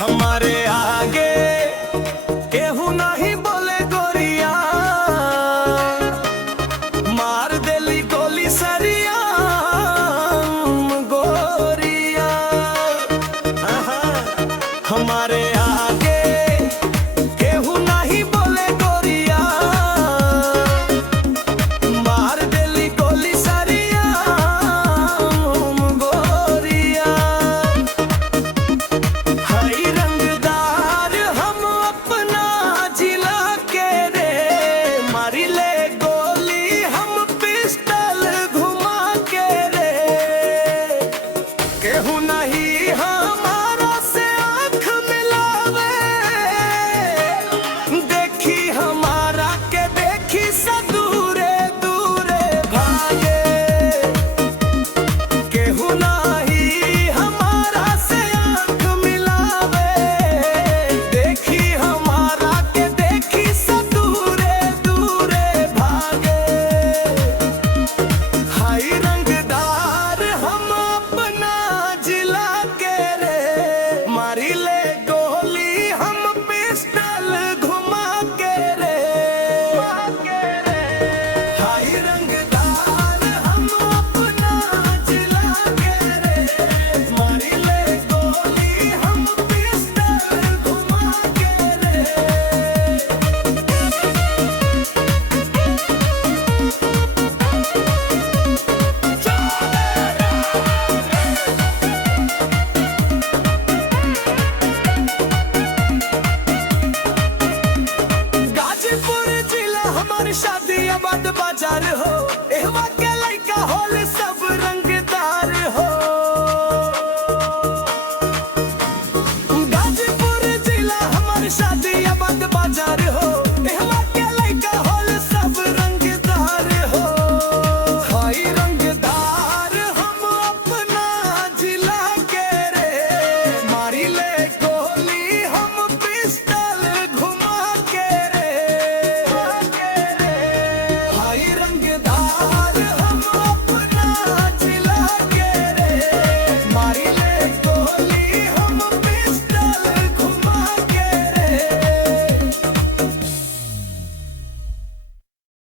हमारे आगे केहू नहीं बोले गोरिया, मार देली गोली सरिया गोरिया। हमारे आगे केहू नहीं बोले गोरिया, मार देली गोली सरिया गोरिया। हई रंगदार हम अपना जिला के रे, मारी ले गोली हम पिस्टल घुमा के रे। केहू नहीं हमारा से आँख मिलावे, देखी हमारा के देखी सा दूरे दूरे भागे। केहू नहीं हमारा से आँख मिलावे, देखी हमारा के देखी सा दूरे दूरे भागे। हाय रंगदार हम अपना जिला के रे, मारी ले गोली हम पिस्टल घुमा के रे। हाय रंगदार हम अपना जिला के रे, मारी ले गोली हम पिस्टल घुमा के रे। गाजीपुर जिला हमारी शादी आबाद बाजार हो,